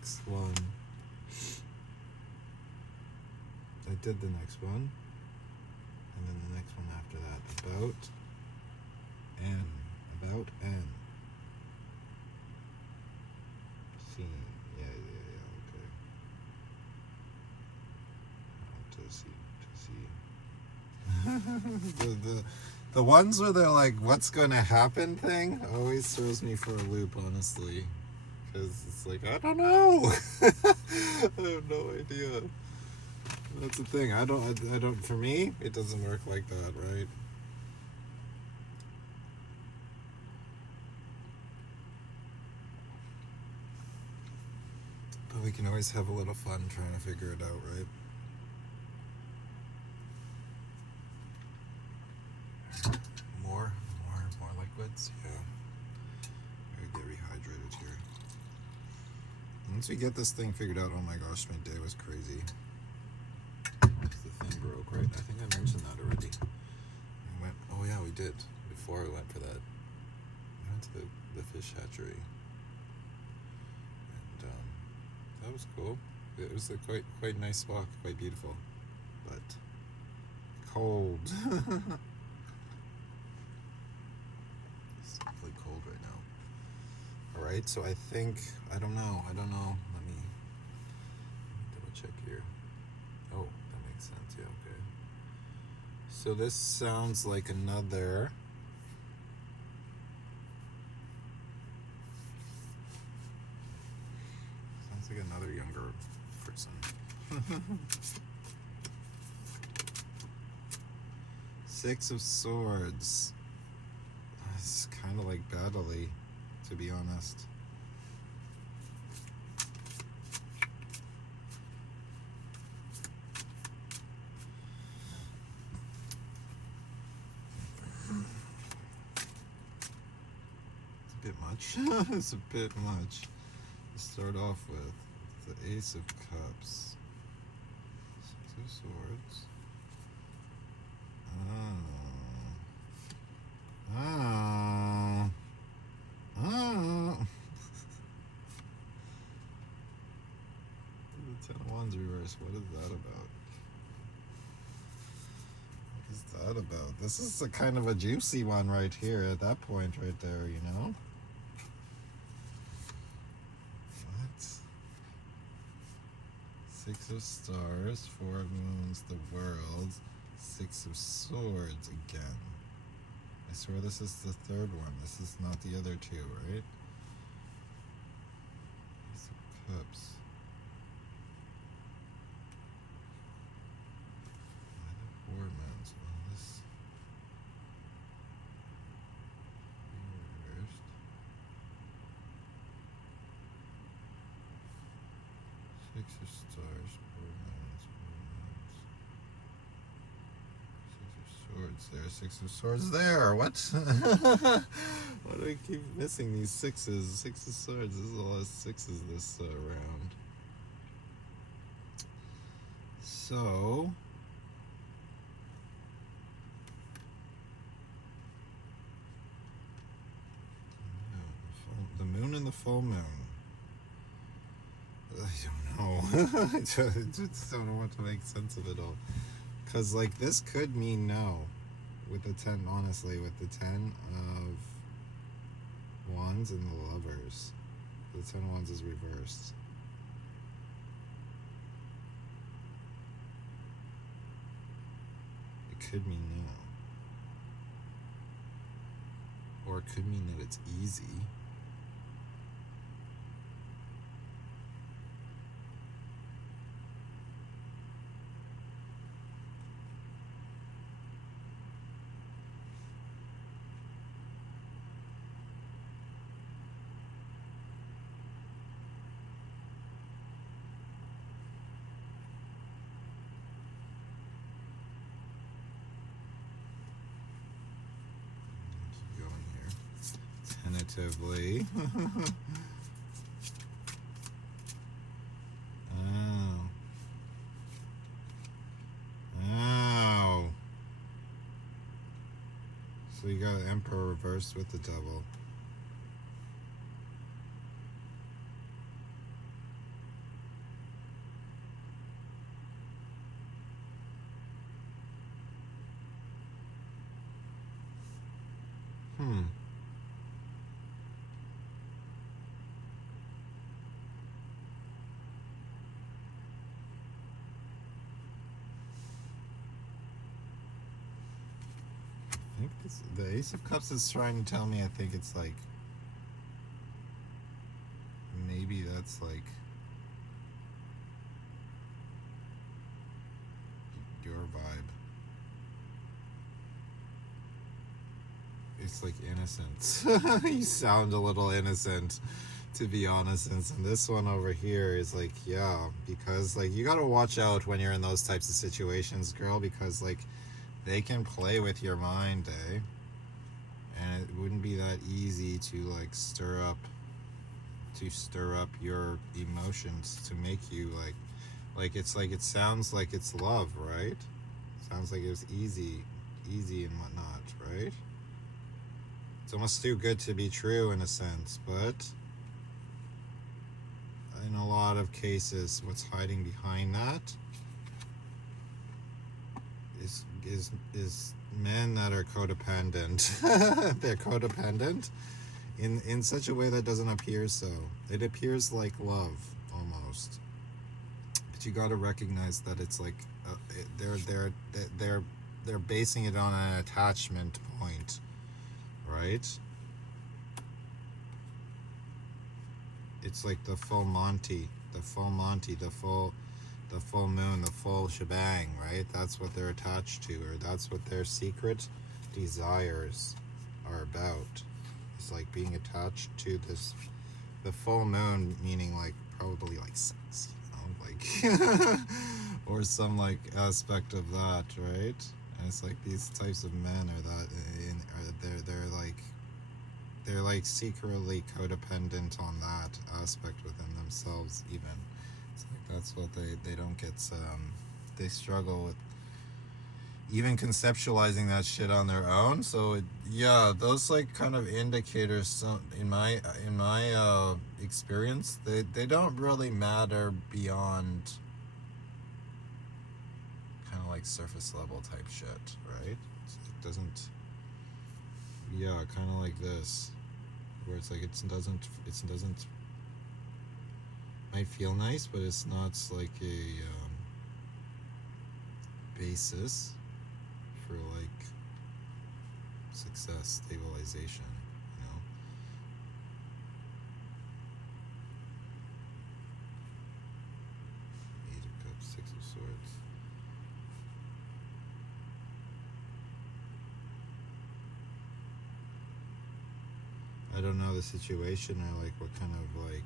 next one. I did the next one. And then the next one after that. About N. About N. C. Yeah, okay. To see. The ones where they're like, what's going to happen thing always throws me for a loop, honestly. Because it's like, I don't know. I have no idea. That's the thing. I don't, for me, it doesn't work like that, right? But we can always have a little fun trying to figure it out, right? More liquids, yeah. I gotta get rehydrated here. Once we get this thing figured out, oh my gosh, my day was crazy. The thing broke, right? I think I mentioned that already. Oh yeah, we did. Before we went for that, we went to the fish hatchery. And that was cool. It was a quite nice walk, quite beautiful. But cold. It's really cold right now. Alright, so I think, I don't know. Let me double check here. Oh, that makes sense, yeah, okay. So this sounds like another younger person. Six of Swords. It's kind of like battle-y, to be honest. It's a bit much to start off with. The Ace of Cups. Six of Swords. The Ten of Wands reversed. What is that about? What is that about? This is a kind of a juicy one right here at that point right there, you know? Six of Stars, Four of Moons, the World, Six of Swords again. I swear this is the third one. This is not the other two, right? Ace of Cups. Four Moons. Well, this reversed. Six of Stars, Four Moons, Six of Swords there, Six of Swords there. What? Why do I keep missing these sixes? Six of Swords. This is a lot of sixes this round. So the moon and the full moon. I don't know. I just don't know what to make sense of it all. Because, like, this could mean no. With the 10, honestly, with the 10 of Wands and the Lovers. The 10 of Wands is reversed. It could mean no. Or it could mean that it's easy. Tentatively. Oh. So you got Emperor reversed with the Devil. think the Ace of Cups is trying to tell me, I think it's like, maybe that's like your vibe. It's like innocence. You sound a little innocent, to be honest. And this one over here is like, yeah, because like you gotta watch out when you're in those types of situations, girl, because like they can play with your mind, eh? And it wouldn't be that easy to like stir up your emotions to make you like it's like, it sounds like it's love, right? Sounds like it was easy and whatnot, right? It's almost too good to be true in a sense, but in a lot of cases, what's hiding behind that is men that are codependent. They're codependent in such a way that doesn't appear so. It appears like love almost, but you got to recognize that it's like they're basing it on an attachment point, right? It's like the full Monty, the full moon, the full shebang, right? That's what they're attached to, or that's what their secret desires are about. It's like being attached to the full moon, meaning like probably like sex, you know, like or some like aspect of that, right? And it's like these types of men are that, they're like secretly codependent on that aspect within themselves. Even it's like that's what they don't get. They struggle with even conceptualizing that shit on their own. So yeah, those like kind of indicators, so in my experience, they don't really matter beyond kind of like surface level type shit, right? It doesn't, yeah, kind of like this, where it's like it doesn't might feel nice, but it's not like a basis for like success, stabilization, you know. Eight of Cups, Six of Swords. I don't know the situation or like what kind of like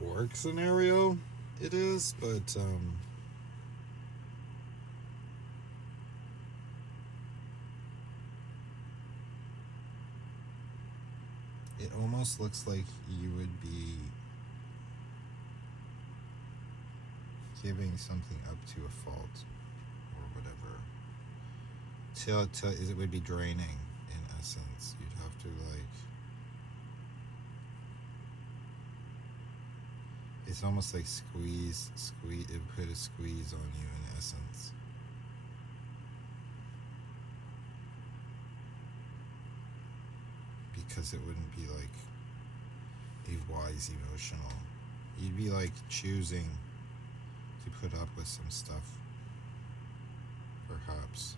work scenario it is, but it almost looks like you would be giving something up to a fault or whatever. Till it would be draining in essence. You'd have to like, it's almost like squeeze, it put a squeeze on you in essence. Because it wouldn't be like a wise emotional. You'd be like choosing to put up with some stuff, perhaps.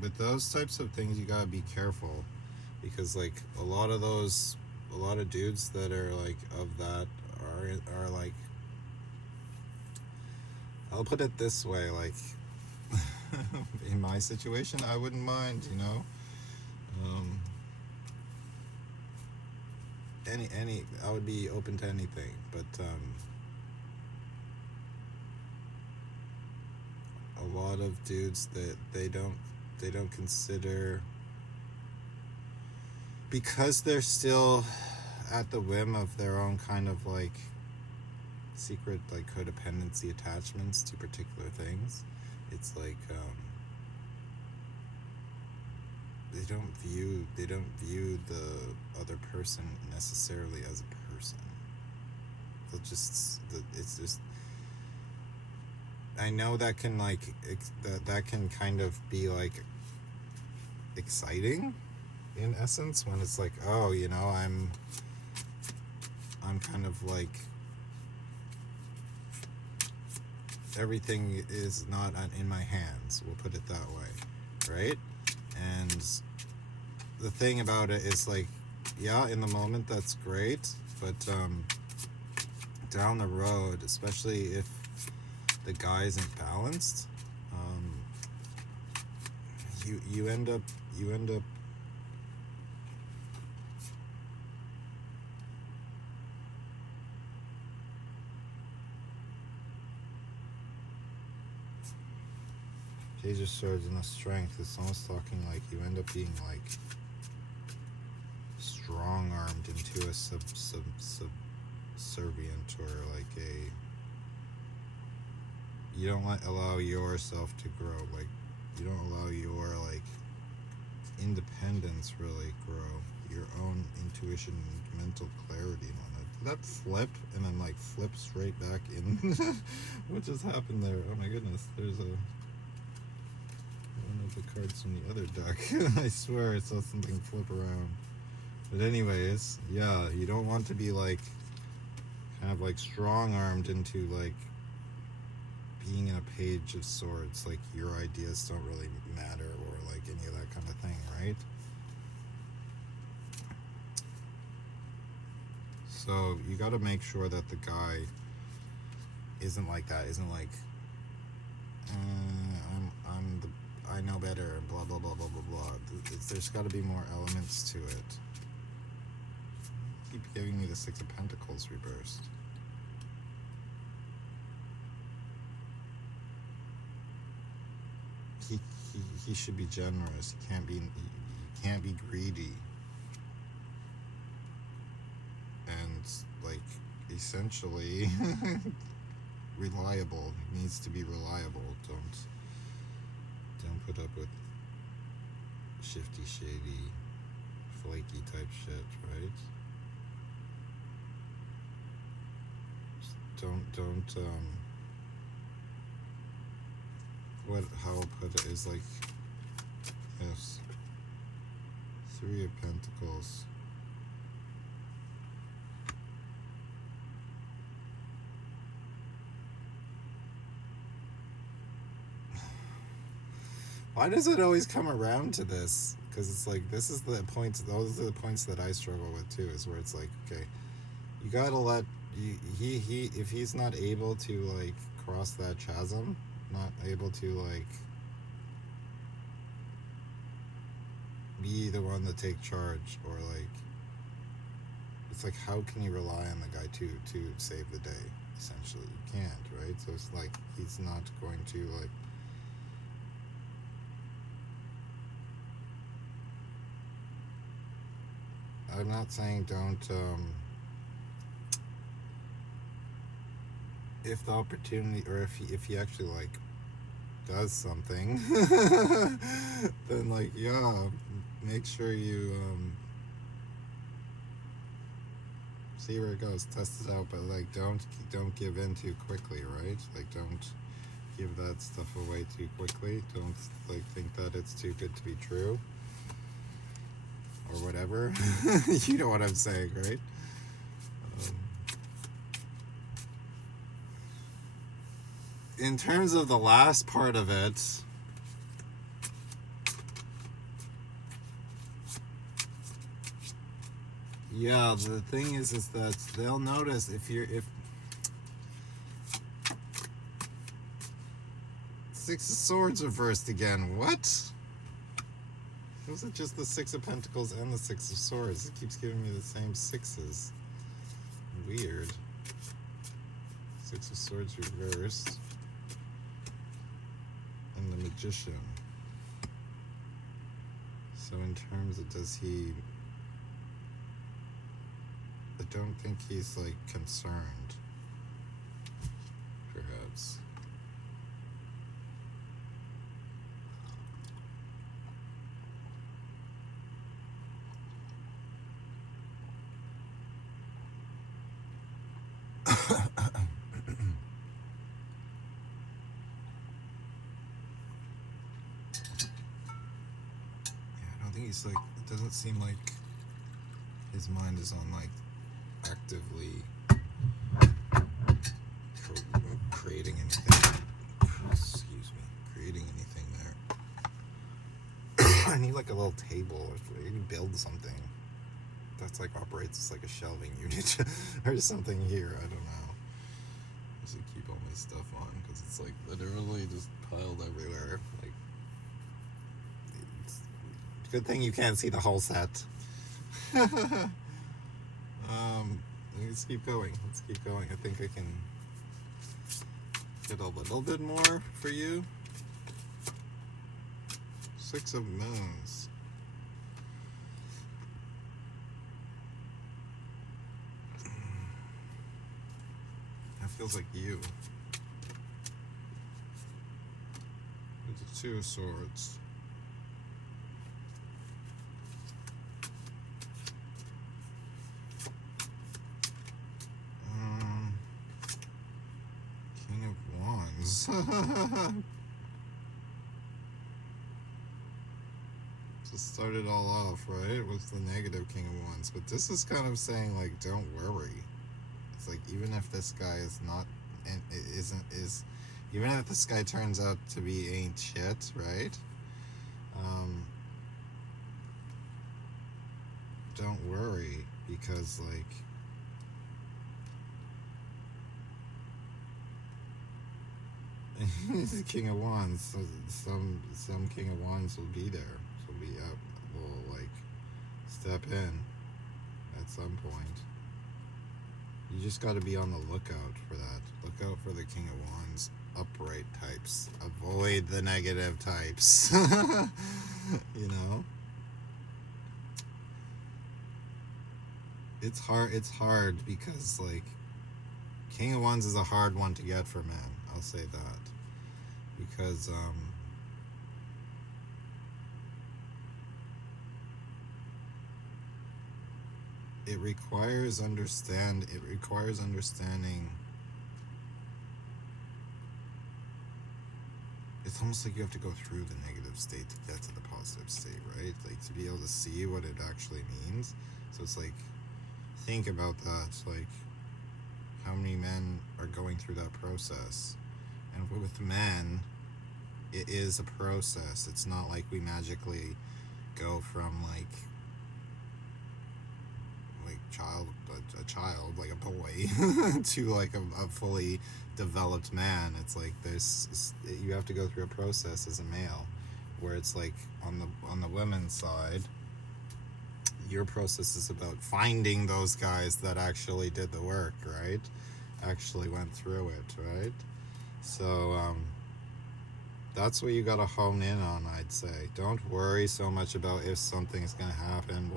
With those types of things, you gotta be careful, because like a lot of dudes that are like of that are like, I'll put it this way, like in my situation, I wouldn't mind, you know. I would be open to anything, but a lot of dudes that they don't consider, because they're still at the whim of their own kind of like secret like codependency attachments to particular things. It's like they don't view the other person necessarily as a person. It's just, I know that can like that can kind of be like exciting in essence, when it's like, oh, you know, I'm kind of like everything is not in my hands, we'll put it that way, right? And the thing about it is, like, yeah, in the moment that's great, but down the road, especially if the guy isn't balanced, you end up Page of Swords and the Strength. It's almost talking like you end up being like strong-armed into a subservient, or like a, you don't allow yourself to grow, like you don't allow your like independence really grow, your own intuition and mental clarity and whatnot. Did that flip and then like flip straight back in? What just happened there? Oh my goodness, there's one of the cards from the other deck. I swear I saw something flip around. But anyways, yeah, you don't want to be like kind of like strong-armed into like being in a Page of Swords, like your ideas don't really matter, or like any of that kind of thing, right? So you got to make sure that the guy isn't like that, isn't like I know better and blah blah blah blah blah blah. There's got to be more elements to it. Keep giving me the Six of Pentacles reversed. He should be generous. He can't be greedy. And like essentially reliable. He needs to be reliable. Don't put up with shifty, shady, flaky type shit, right? Just don't how I'll put it is like this. Three of Pentacles. Why does it always come around to this? Because it's like, this is the points, those are the points that I struggle with too, is where it's like, okay, you gotta let, he if he's not able to like cross that chasm, not able to like be the one to take charge, or like, it's like, how can you rely on the guy to save the day? Essentially, you can't, right? So it's like, he's not going to like, I'm not saying don't, if the opportunity, or if he actually like does something, then like, yeah, make sure you see where it goes, test it out, but like don't give in too quickly, right? Like don't give that stuff away too quickly. Don't like think that it's too good to be true, or whatever. You know what I'm saying, right? In terms of the last part of it, yeah, the thing is that they'll notice if Six of Swords reversed again. What? Was it just the Six of Pentacles and the Six of Swords? It keeps giving me the same sixes. Weird. Six of Swords reversed. And the Magician. So in terms of, does he... I don't think he's like concerned. Perhaps. He's like, it doesn't seem like his mind is on like actively creating anything. need like a little table, or maybe build something that's like operates as like a shelving unit or something here. I don't know. I should keep all my stuff on because it's like literally just piled everywhere. Like, it's good thing you can't see the whole set. Let's keep going. Let's keep going. I think I can get a little bit more for you. 6 of moons. That feels like you. There's a 2 of swords. King of Wands. Just started all off, right, with the negative King of Wands. But this is kind of saying, like, don't worry. It's like, even if this guy is not, and even if this guy turns out to be ain't shit, right? Don't worry, because, like, the King of Wands, some King of Wands will be there. Will like step in at some point. You just got to be on the lookout for that. Look out for the King of Wands upright types. Avoid the negative types. You know, it's hard because, like, King of Wands is a hard one to get for men. I'll say that, because it requires understanding. It's almost like you have to go through the negative state to get to the positive state, right? Like, to be able to see what it actually means. So it's like, think about that. Like, how many men are going through that process? And with men, it is a process. It's not like we magically go from like a child, like a boy, to like a fully developed man. It's like you have to go through a process as a male, where it's like on the women's side, your process is about finding those guys that actually did the work, right? Actually went through it, right? So that's what you got to hone in on, I'd say. Don't worry so much about if something's going to happen,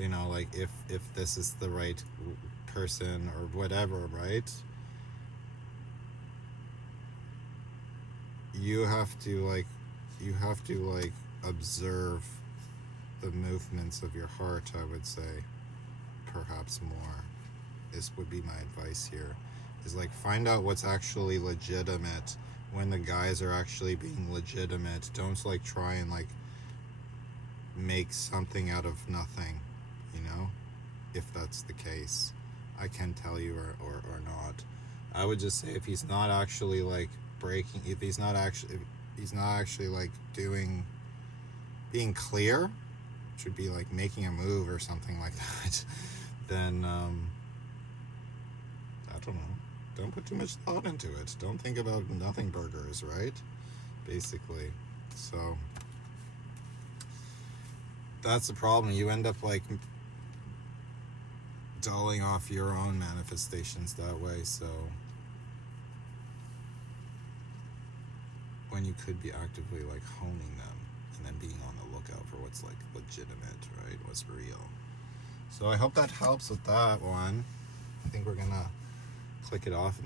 you know, like if this is the right person or whatever, right? You have to observe the movements of your heart, I would say, perhaps more. This would be my advice here, is like, find out what's actually legitimate when the guys are actually being legitimate. Don't like try and like make something out of nothing, you know, if that's the case. I can tell you or not. I would just say, if he's not actually like breaking, if he's not actually like being clear, which would be like making a move or something like that, then I don't know. Don't put too much thought into it. Don't think about nothing burgers, right? Basically. So that's the problem. You end up like dulling off your own manifestations that way. So when you could be actively like honing them and then being on the lookout for what's like legitimate, right? What's real. So I hope that helps with that one. I think we're gonna click it off.